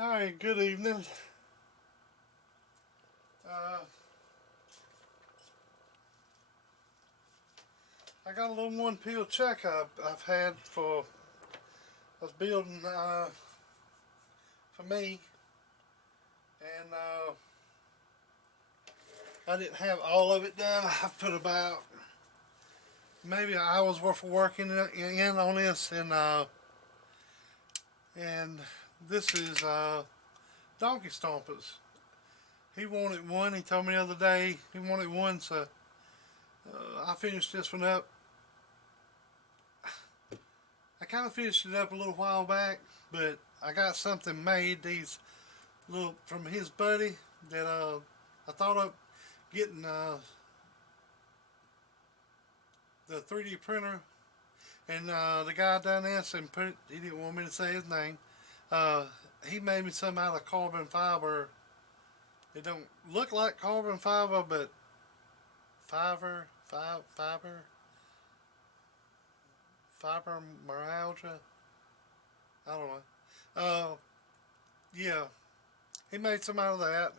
Alright, good evening. Uh, I got a little one pill check I've had for, I was building for me, and I didn't have all of it done. I put about maybe an hour's worth of work in on this, and this is donkey stompers. He wanted one. He told me the other day he wanted one, so I finished this one up. I kind of finished it up a little while back, but I got something made, these little, from his buddy, that I thought of getting the 3D printer, and the guy done this and put it, he didn't want me to say his name. He made me some out of carbon fiber. It don't look like carbon fiber, but fiber, fibromyalgia. I don't know. Yeah, he made some out of that.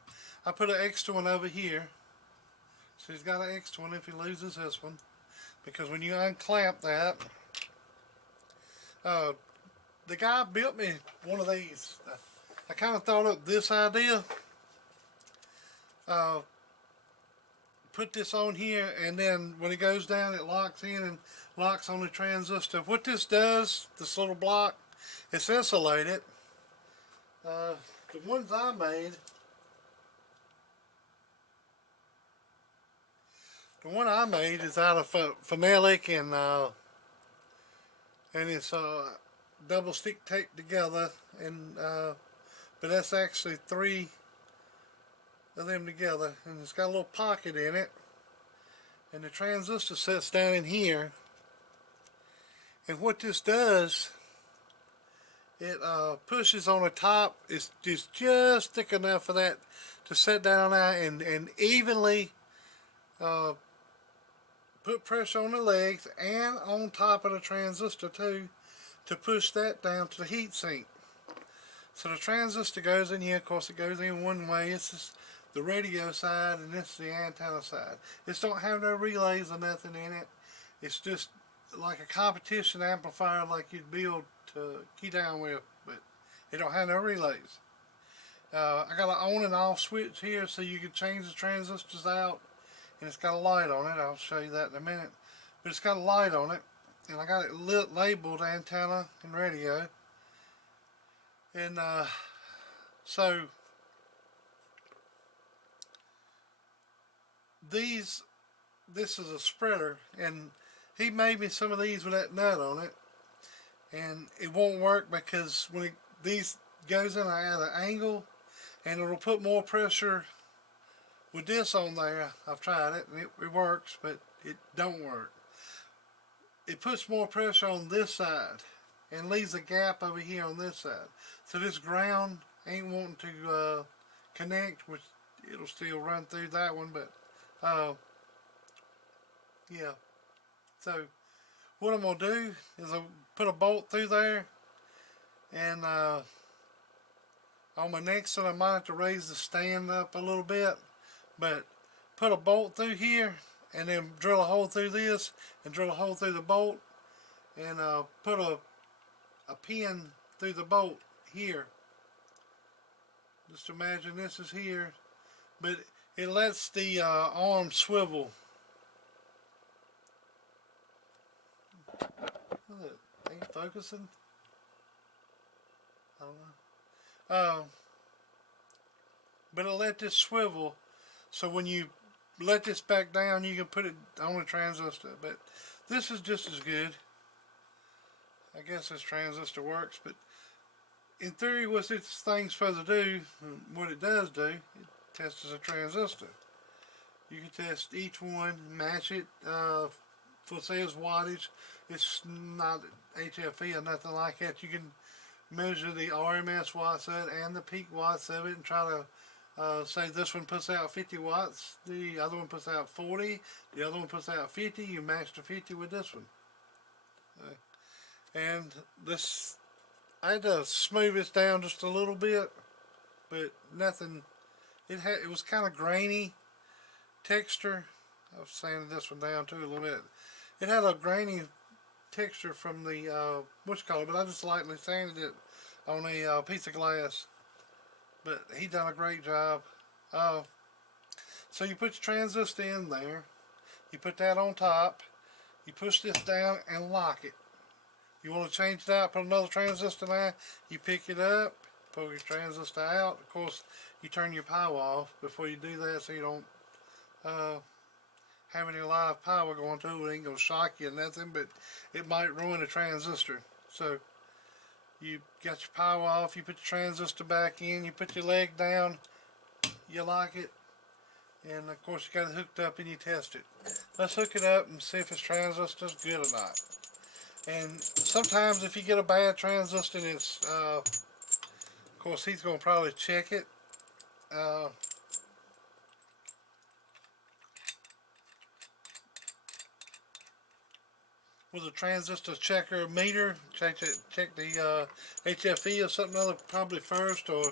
I put an extra one over here. So he's got an extra one if he loses this one. Because when you unclamp that, the guy built me one of these. I kind of thought up this idea. Put this on here, and then when it goes down, it locks in and locks on the transistor. What this does, this little block, it's insulated. The ones I made, the one I made is out of phenolic, and it's double stick taped together, and but that's actually three of them together, and it's got a little pocket in it, and the transistor sits down in here. And what this does, it pushes on the top. It's just thick enough for that to sit down there and evenly put pressure on the legs and on top of the transistor too, to push that down to the heat sink. So the transistor goes in here. Of course, it goes in one way. This is the radio side, and this is the antenna side. This don't have no relays or nothing in it. It's just like a competition amplifier, like you'd build to key down with, but it don't have no relays. I got an on and off switch here, so you can change the transistors out, and it's got a light on it. I'll show you that in a minute, but it's got a light on it, and I got it labeled antenna and radio. And so this is a spreader, and he made me some of these with that nut on it, and it won't work because when these goes in at an angle, and it'll put more pressure with this on there. I've tried it, and it works, but it don't work. It puts more pressure on this side and leaves a gap over here on this side. So this ground ain't wanting to connect, which it'll still run through that one, but yeah. So what I'm going to do is I'll put a bolt through there, and on my next one I might have to raise the stand up a little bit, but put a bolt through here, and then drill a hole through this, and drill a hole through the bolt, and put a pin through the bolt here. Just imagine this is here, but it lets the arm swivel. Ain't focusing? I don't know. But it'll let this swivel, so when you let this back down, you can put it on the transistor. But this is just as good. I guess this transistor works, but in theory, what this thing's supposed to do, what it does do, it tests as a transistor. You can test each one, match it for sales wattage. It's not HFE or nothing like that. You can measure the RMS watts of it and the peak watts of it, and try to say this one puts out 50 watts, the other one puts out 40, the other one puts out 50. You match the 50 with this one. And this, I had to smooth this down just a little bit but nothing. It was kind of grainy texture. I was sanding this one down too a little bit. It had a grainy texture from the what you call it, but I just lightly sanded it on a piece of glass. But he done a great job. Uh, so you put your transistor in there. You put that on top. You push this down and lock it. You want to change it out, put another transistor there. You pick it up, pull your transistor out. Of course, you turn your power off before you do that, so you don't have any live power going to it. It ain't gonna shock you or nothing, but it might ruin a transistor. So you got your power off, you put your transistor back in, you put your leg down, you lock it, and of course you got it hooked up and you test it. Let's hook it up and see if this transistor's good or not. And sometimes if you get a bad transistor, it's of course he's gonna probably check it. With a transistor checker meter, check the HFE or something other probably first, or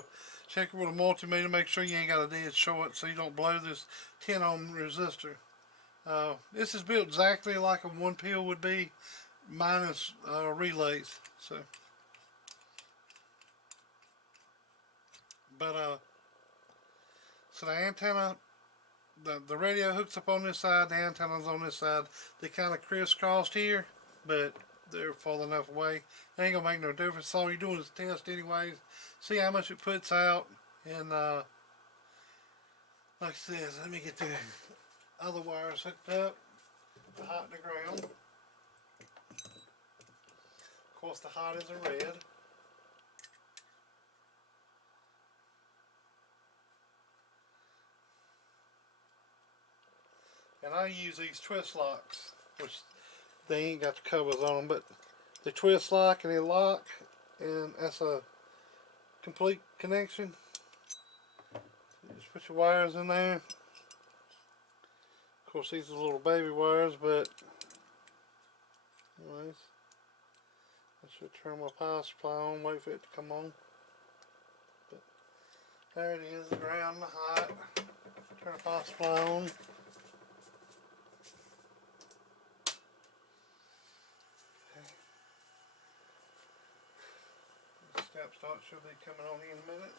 check it with a multimeter. Make sure you ain't got a dead short, so you don't blow this 10 ohm resistor. This is built exactly like a 1 pill would be, minus relays. So, but so the antenna. The radio hooks up on this side, the antenna's on this side. They kind of crisscrossed here, but they're far enough away. It ain't gonna make no difference. All you're doing is test anyways, see how much it puts out, and like I said, let me get the other wires hooked up to hot the ground. Of course, the hot is a red. And I use these twist locks, which they ain't got the covers on them, but they twist lock and they lock, and that's a complete connection. You just put your wires in there. Of course, these are little baby wires, but anyways, I should turn my power supply on, wait for it to come on. But there it is, the ground and the hot. Turn the power supply on. Step start should be coming on in a minute.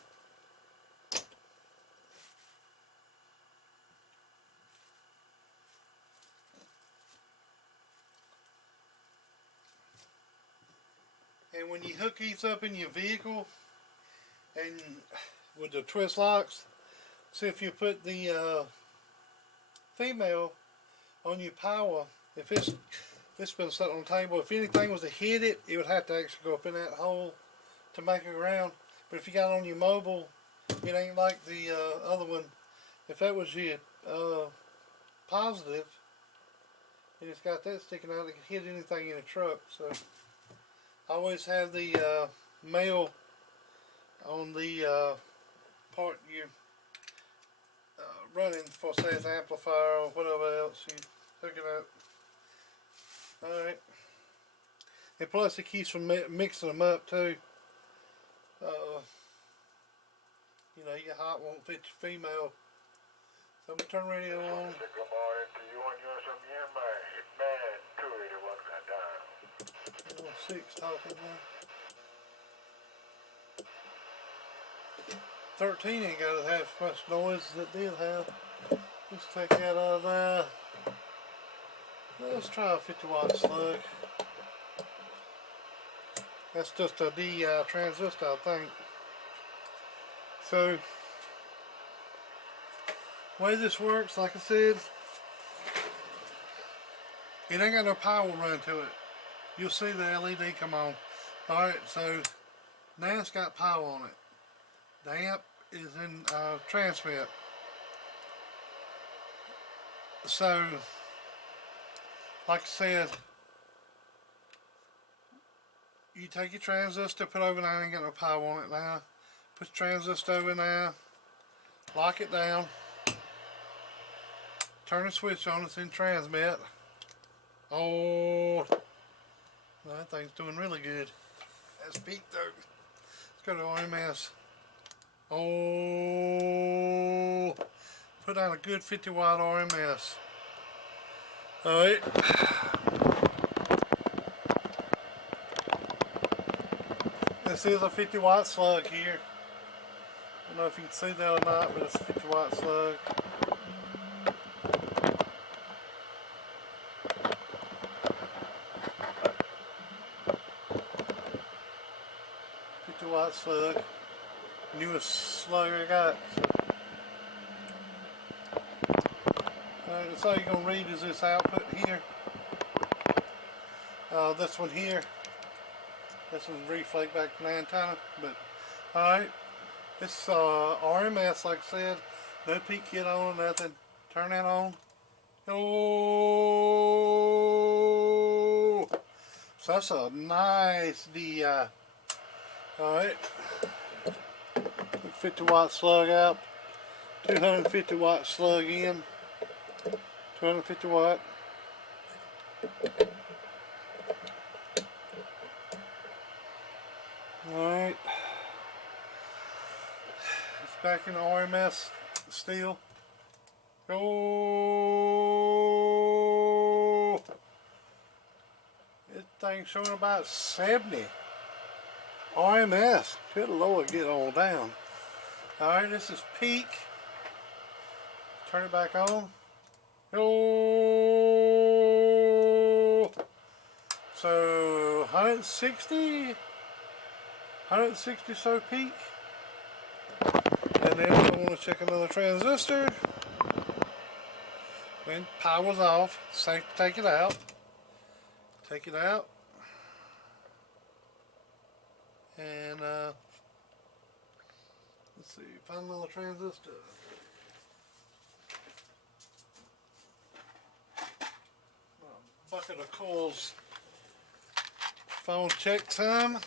And when you hook these up in your vehicle and with the twist locks, see if you put the female on your power, if it's been set on the table, if anything was to hit it, it would have to actually go up in that hole to make it around. But if you got on your mobile, it ain't like the other one. If that was your positive, and it's got that sticking out, it can hit anything in a truck. So I always have the male on the part you're running for, say, it's amplifier or whatever else you hook it up. Alright. And plus it keeps from mixing them up too. You know, your hot won't fit your female. So I'm going to turn the radio on. Good morning to you, and you're some young man. Man, 281 got down. 6 talking now. 13 ain't got to have as much noise as it did have. Let's take that out of there. Let's try a 50 watt slug. That's just a D transistor, I think. So, the way this works, like I said, it ain't got no power run to it. You'll see the LED come on. Alright, so now it's got power on it. The amp is in transmit. So, like I said, you take your transistor, put over there, ain't got no power on it now. Put your transistor over there, lock it down, turn the switch on, it's in transmit. Oh, that thing's doing really good. That's peak though. Let's go to RMS. Oh, put on a good 50 watt RMS. Alright. This is a 50 watt slug here. I don't know if you can see that or not, but it's a 50 watt slug. Watt slug. Newest slug I got. Alright, that's all you're going to read is this output here. This one here. This one's reflect back to the antenna. But, alright. It's RMS, like I said. No peak kit on or nothing. Turn that on. Oh! So that's a nice DI. Alright. 50 watt slug out. 250 watt slug in. 250 watt. Alright. It's back in the RMS still. Oh! This thing's showing about 70. RMS. Good Lord, get on down. Alright, this is peak. Turn it back on. Oh! So 160 so peak. And then I want to check another transistor. When power's off, safe to take it out. Take it out. And let's see, find another transistor. Bucket of coils. Phone check time.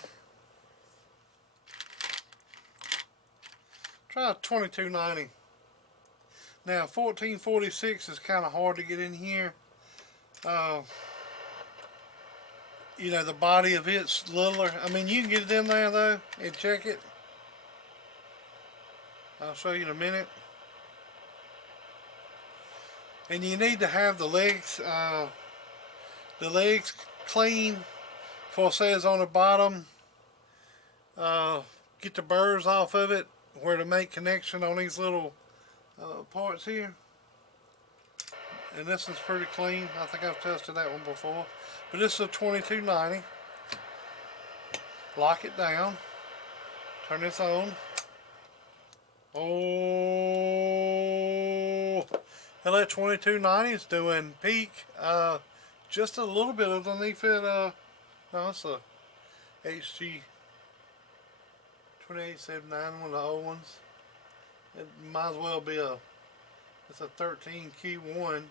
Try 2290. Now 1446 is kind of hard to get in here. You know, the body of it's littler. I mean, you can get it in there though and check it. I'll show you in a minute. And you need to have the legs clean. For it says on the bottom, get the burrs off of it where to make connection on these little parts here. And this is pretty clean. I think I've tested that one before. But this is a 2290. Lock it down. Turn this on. Oh, and that 2290 is doing peak. Just a little bit underneath it. No, it's a HG 2879, one of the old ones. It might as well be it's a 13Q1.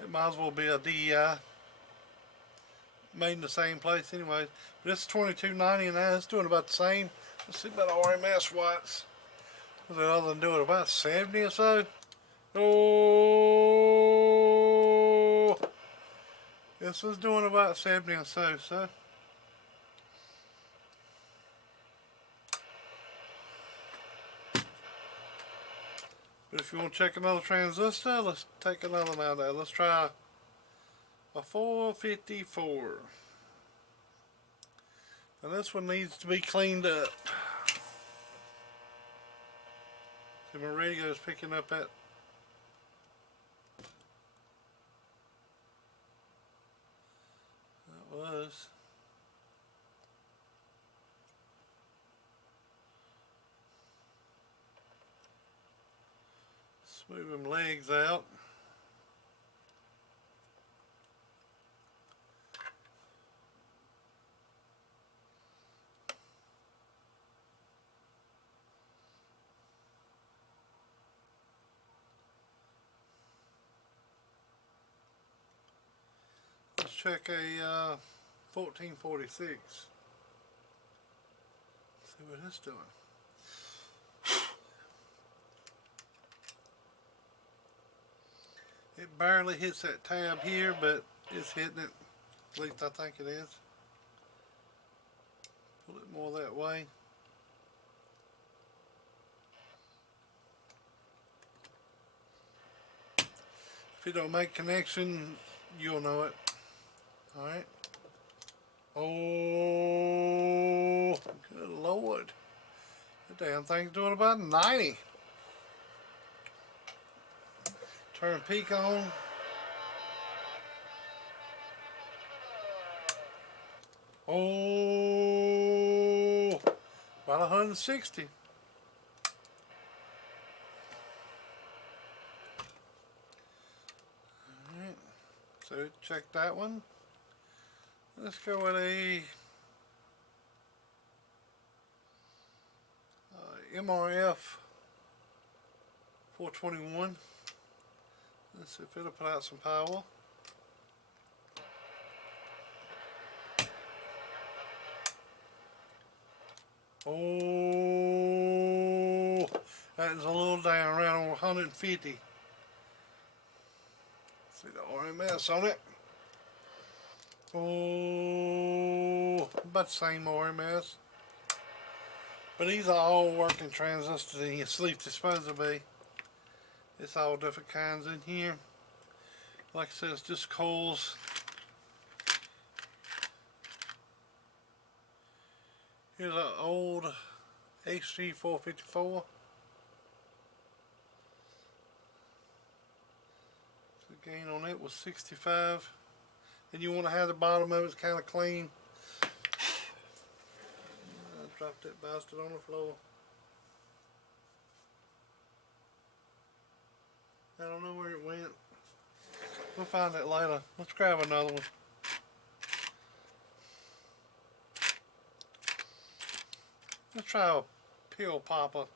It might as well be a DEI. Made in the same place anyway. But it's 2290 and that. It's doing about the same. Let's see about RMS watts. Other than doing about 70 or so. Oh, this was doing about 70 or so. But if you want to check another transistor, let's take another one out of there. Let's try a 454. Now this one needs to be cleaned up. See, my radio's picking up that. That was. Move them legs out. Let's check a 1446. See what it's doing. It barely hits that tab here, but it's hitting it. At least I think it is. Pull it more that way. If it don't make connection, you'll know it. Alright. Oh, good Lord. That damn thing's doing about 90. Turn peak on. Oh, about 160. Alright, so check that one. Let's go with a MRF 421. Let's see if it'll put out some power. Oh, that is a little down, around 150. See the RMS on it. Oh, about the same RMS. But these are all working transistors in here, at least they're supposed to be. It's all different kinds in here. Like I said, it's just coils. Here's an old HG 454. The gain on it was 65. And you want to have the bottom of it kind of clean. I dropped that bastard on the floor. I don't know where it went. We'll find it later. Let's grab another one. Let's try a pill popper.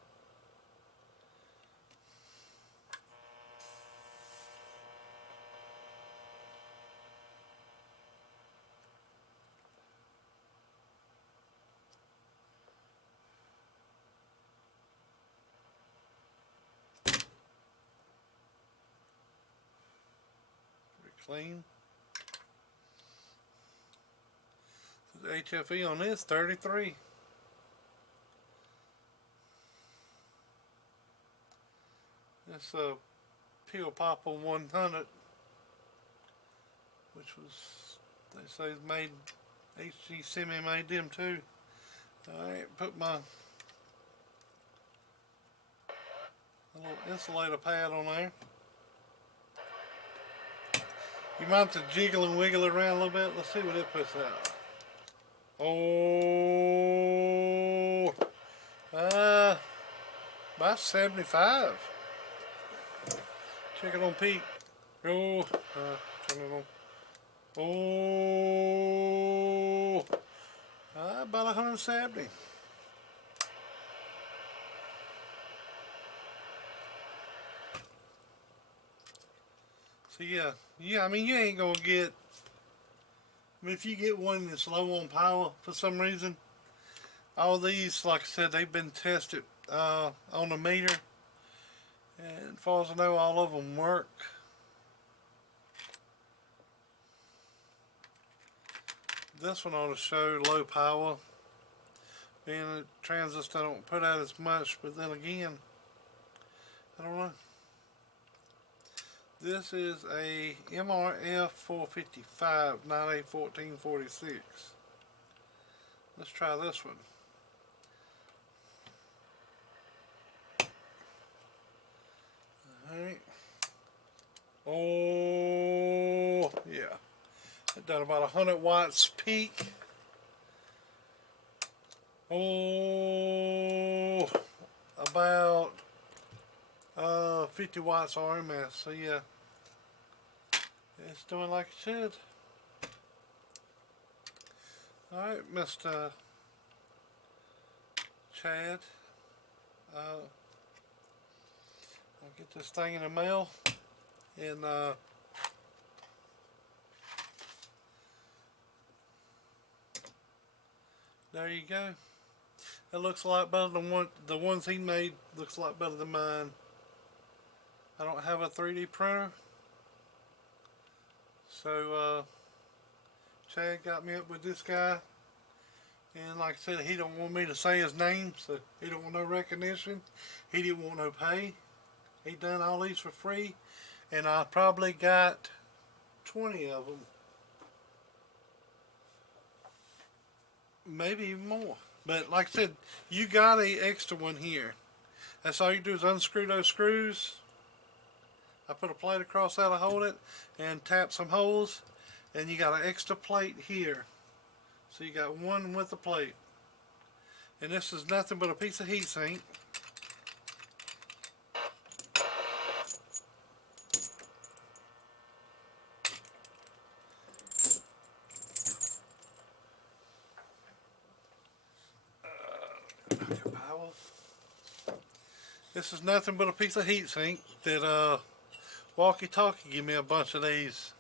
Clean. The HFE on this 33. It's a Peel Popper 100, which was, they say, made, HG Semi made them too. Alright, put my little insulator pad on there. You might have to jiggle and wiggle it around a little bit. Let's see what it puts out. Oh, about 75. Check it on peak. Oh, turn it on. Oh, about 170. So yeah, I mean, you ain't gonna get, I mean, if you get one that's low on power for some reason, all these, like I said, they've been tested on the meter, and as far as I know, all of them work. This one ought to show low power, being a transistor don't put out as much, but then again, I don't know. This is a MRF 455, not a 1446. Let's try this one. Alright. Oh, yeah. It done about 100 watts peak. Oh, about 50 watts RMS. So yeah, it's doing like it should. Alright, Mr. Chad. I'll get this thing in the mail, and there you go. It looks a lot better than the ones he made. Looks a lot better than mine. I don't have a 3D printer, so Chad got me up with this guy, and like I said, he don't want me to say his name, so he don't want no recognition. He didn't want no pay. He done all these for free, and I probably got 20 of them, maybe even more. But like I said, you got a extra one here. That's all you do is unscrew those screws. I put a plate across that to hold it and tap some holes, and you got an extra plate here. So you got one with the plate. And this is nothing but a piece of heat sink. This is nothing but a piece of heat sink that Walkie Talkie give me a bunch of these.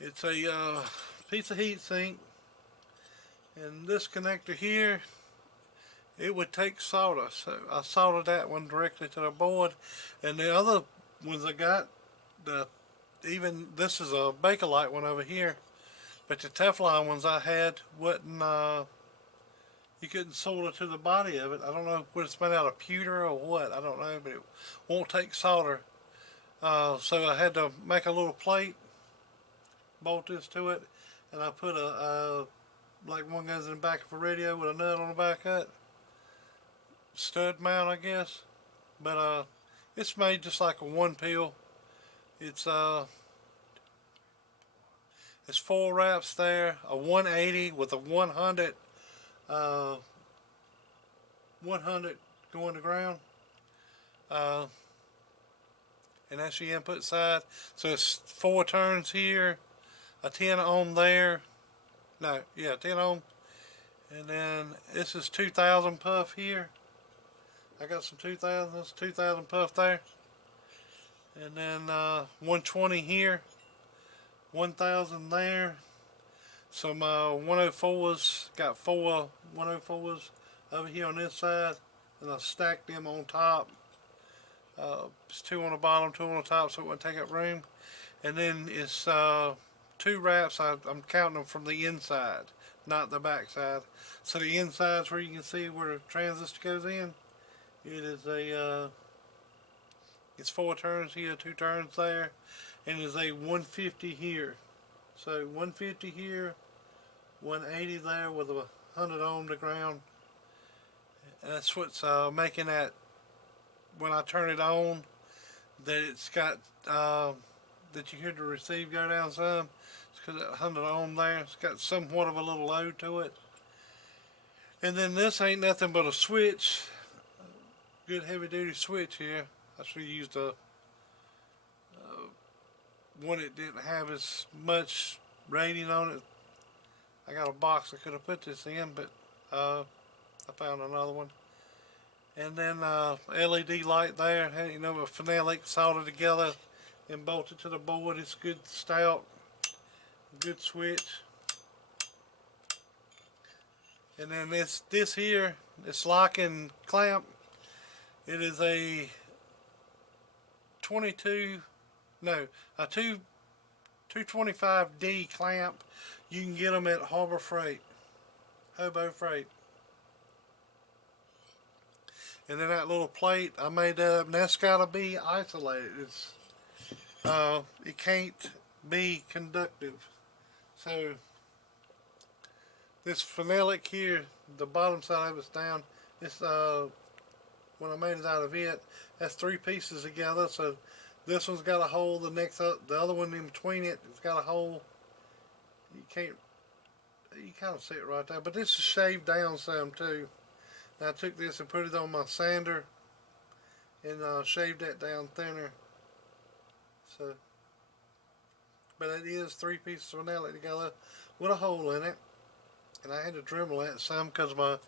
It's a piece of heat sink, and this connector here, it would take solder. So I soldered that one directly to the board, and the other ones I got, even this is a Bakelite one over here, but the Teflon ones I had wasn't. You couldn't solder to the body of it. I don't know what it's made out of, pewter or what. I don't know, but it won't take solder. So I had to make a little plate, bolt this to it, and I put like one goes in the back of a radio with a nut on the back of it. Stud mount, I guess. But it's made just like a one pill. It's 4 wraps there, a 180 with a 100 100 going to ground, and that's the input side. So it's 4 turns here, a 10 ohm there, 10 ohm, and then this is 2000 puff here. I got some 2000 puff there, and then 120 here, 1000 there. So my 104s, got 4 104s over here on this side, and I stacked them on top. It's 2 on the bottom, 2 on the top, so it wouldn't take up room. And then it's 2 wraps. I'm counting them from the inside, not the back side. So the inside's where you can see where the transistor goes in. It is it's 4 turns here, 2 turns there, and it's a 150 here. So 150 here, 180 there with a 100 ohm to ground. And that's what's making that, when I turn it on, that it's got, that you hear the receive go down some. It's because that 100 ohm there, it's got somewhat of a little load to it. And then this ain't nothing but a switch, good heavy duty switch here. I should have used a one that didn't have as much rating on it. I got a box I could have put this in, but I found another one. And then LED light there, you know, a phenolic soldered together and bolted to the board. It's good stout, good switch. And then this here, this locking clamp, it is a 225D clamp. You can get them at Hobo Freight. And then that little plate, I made that up, and that's got to be isolated. It can't be conductive. So this phenolic here, the bottom side of it's down. This when I made it out of it, that's 3 pieces together. So this one's got a hole. The other one in between it's got a hole. You kind of see it right there. But this is shaved down some too. Now I took this and put it on my sander and shaved that down thinner. So, but it is 3 pieces of phenolic together with a hole in it. And I had to Dremel that some because my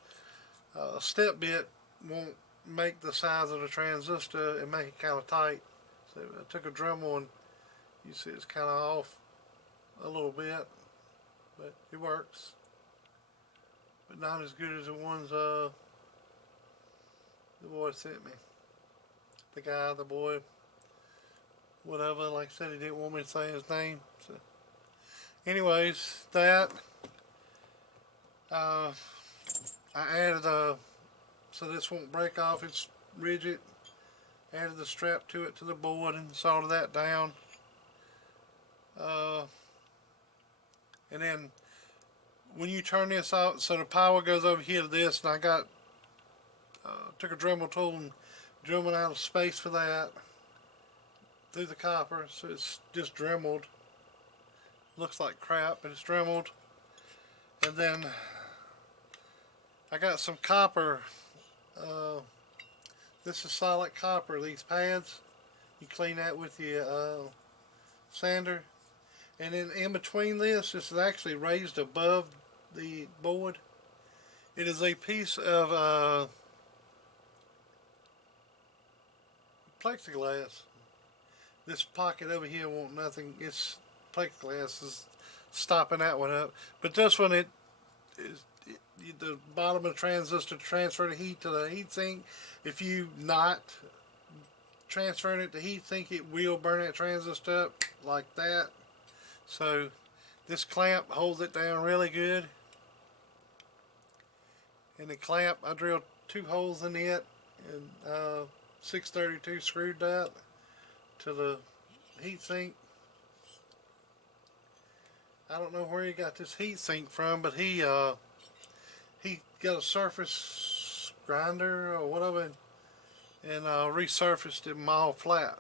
step bit won't make the size of the transistor and make it kind of tight. So I took a Dremel and you see it's kind of off a little bit, but it works. But not as good as the ones the boy sent me. The guy, the boy, whatever. Like I said, he didn't want me to say his name. So, anyways, that I added so this won't break off. It's rigid. added the strap to it to the board and soldered that down. And then when you turn this out, so the power goes over here to this, and I got took a Dremel tool and Dremel out of space for that through the copper, so it's just Dremeled. Looks like crap, but it's Dremeled. And then I got some copper. This is solid copper. These pads, you clean that with your sander. And then in between this is actually raised above the board. It is a piece of plexiglass. This pocket over here won't nothing. It's plexiglass is stopping that one up. But this one, the bottom of the transistor to transfer the heat to the heat sink. If you not transferring it to heat sink, it will burn that transistor up like that. So this clamp holds it down really good. And the clamp, I drilled 2 holes in it and 632 screwed that to the heat sink. I don't know where he got this heat sink from, but he got a surface grinder or whatever and resurfaced it all flat.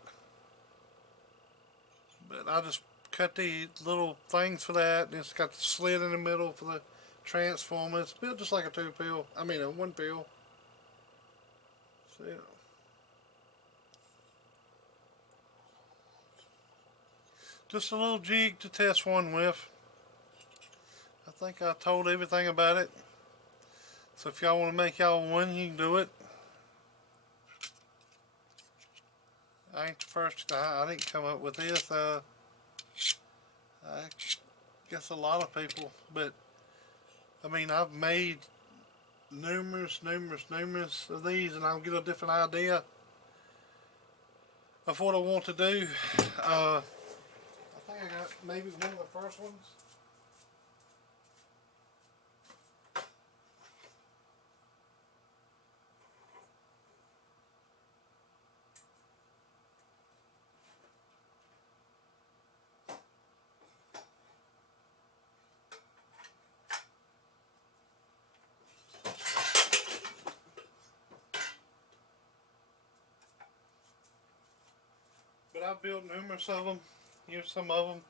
But I just cut the little things for that, and it's got the slit in the middle for the transformer. It's built just like a 2-pill. I mean a 1-pill. So yeah. Just a little jig to test one with. I think I told everything about it. So if y'all want to make y'all one, you can do it. I ain't the first. I didn't come up with this. I guess a lot of people, but I mean, I've made numerous of these, and I'll get a different idea of what I want to do. I think I got maybe one of the first ones. But I've built numerous of them. Here's some of them.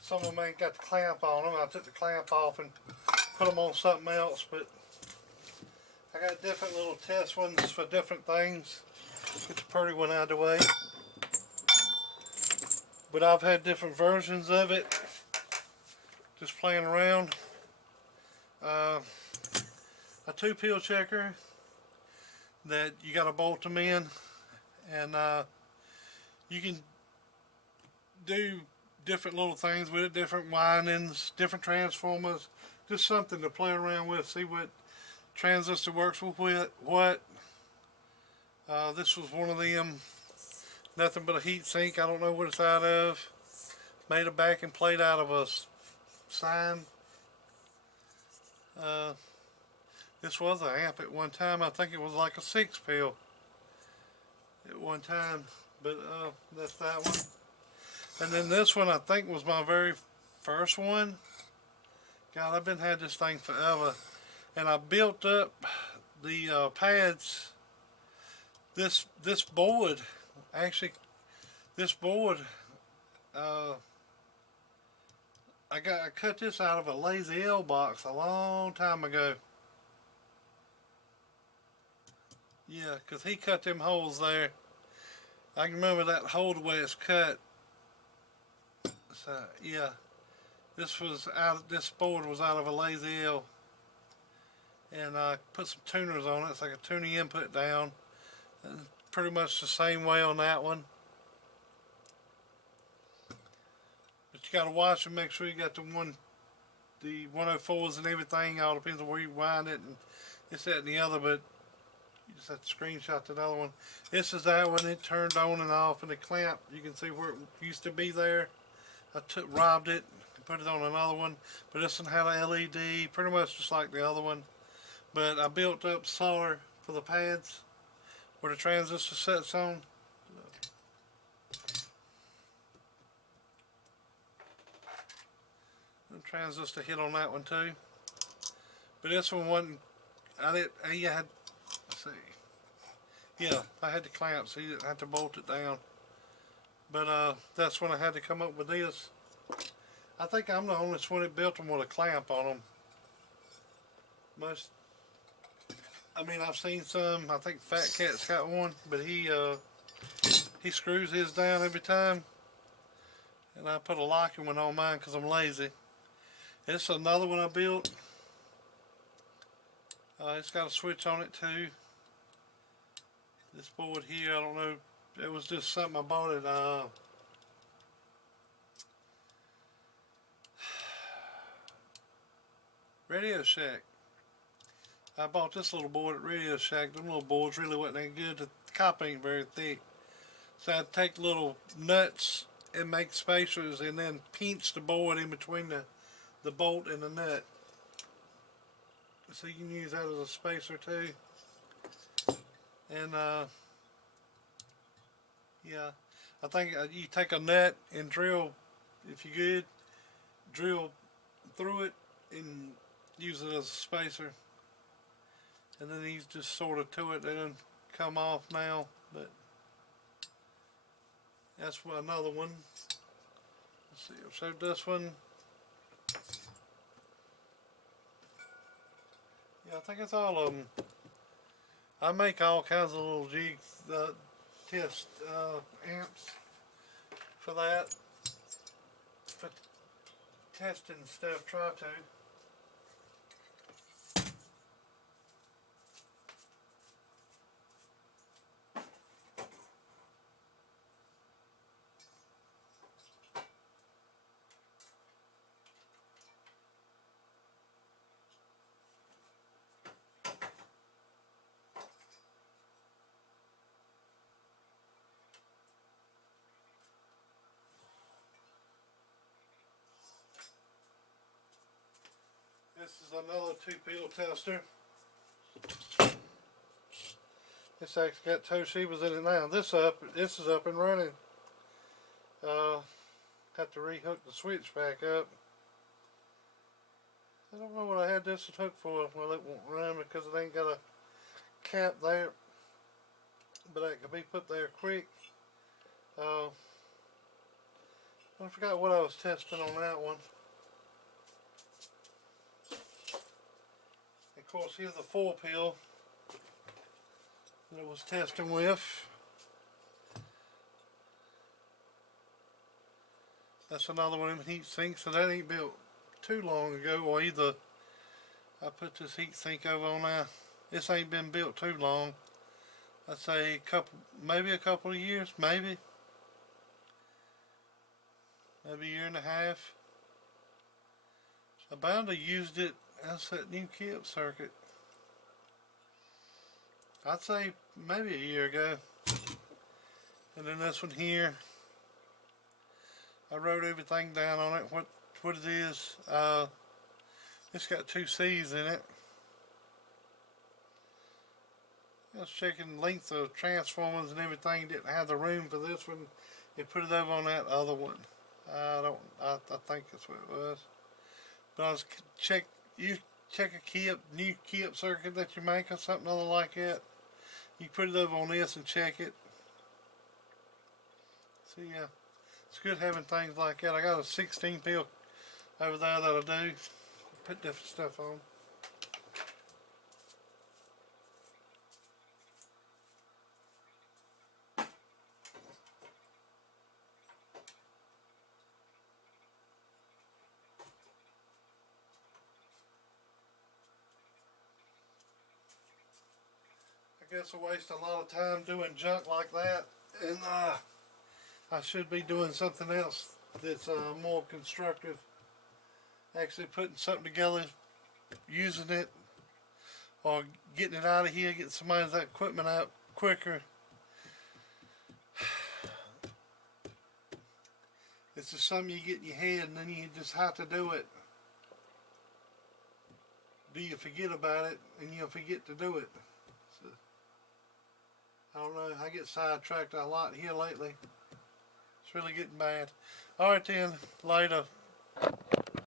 Some of them ain't got the clamp on them. I took the clamp off and put them on something else. But I got different little test ones for different things. Get the pretty one out of the way. But I've had different versions of it. Just playing around. A 2-pill checker that you got to bolt them in, and you can do different little things with it, different windings, different transformers, just something to play around with, see what transistor works with what. This was one of them, nothing but a heat sink. I don't know what it's out of. Made a backing plate out of a sign. This was an amp at one time. I think it was like a 6-pill at one time, but that's that one. And then this one I think was my very first one. God, I've been had this thing forever, and I built up the pads. This board, actually, this board. I cut this out of a Lazy L box a long time ago. Yeah, because he cut them holes there. I can remember that hole the way it's cut. So, yeah. This board was out of a Lazy L. And I put some tuners on it. It's like a tuning input down. And pretty much the same way on that one. But you got to watch and make sure you got the 104s and everything. All depends on where you wind it and this, that, and the other. But you just have to screenshot that other one. This is that one. It turned on and off, and the clamp, you can see where it used to be there. I robbed it and put it on another one. But this one had a LED, pretty much just like the other one. But I built up solder for the pads where the transistor sets on. The transistor hit on that one too. But this one wasn't, I had, let's see. Yeah, I had the clamp, so you didn't have to bolt it down. But that's when I had to come up with this. I think I'm the only one that built them with a clamp on them. I mean, I've seen some. I think Fat Cat's got one, but he screws his down every time. And I put a locking one on mine because I'm lazy. This is another one I built. It's got a switch on it too. This board here, I don't know. It was just something I bought at Radio Shack. I bought this little board at Radio Shack. Them little boards really wasn't that good. The copper ain't very thick. So I'd take little nuts and make spacers and then pinch the board in between the bolt and the nut. So you can use that as a spacer too. And yeah, I think you take a nut and drill, if you're good, drill through it and use it as a spacer. And then he's just sort of to it. They don't come off now, but that's another one. Let's see, I've showed this one. Yeah, I think it's all of them. I make all kinds of little jigs, test amps for that, for testing stuff. Try to. This is another 2-peel tester. This actually got Toshibas in it now. This is up and running. Have to rehook the switch back up. I don't know what I had this hooked for. Well, it won't run because it ain't got a cap there, but it can be put there quick. I forgot what I was testing on that one. Of course, here's the 4-peel that I was testing with. That's another one of them heat sinks, so that ain't built too long ago, or either I put this heat sink over on there. This ain't been built too long. I'd say maybe a couple of years, maybe a year and a half. I bound to used it as that new kip circuit. I'd say maybe a year ago. And then this one here, I wrote everything down on it, what it is. It's got 2 C's in it. I was checking length of transformers and everything. Didn't have the room for this one. They put it over on that other one. I think that's what it was. But I was you check a new kip circuit that you make or something other like that. You put it over on this and check it. So yeah, it's good having things like that. I got a 16-peel over there that I do. Put different stuff on. I guess I waste a lot of time doing junk like that, and I should be doing something else that's more constructive. Actually putting something together, using it, or getting it out of here, getting somebody's equipment out quicker. It's just something you get in your head and then you just have to do it. Do you forget about it and you'll forget to do it. So, don't know. I get sidetracked a lot here lately. It's really getting bad. All right then. Later.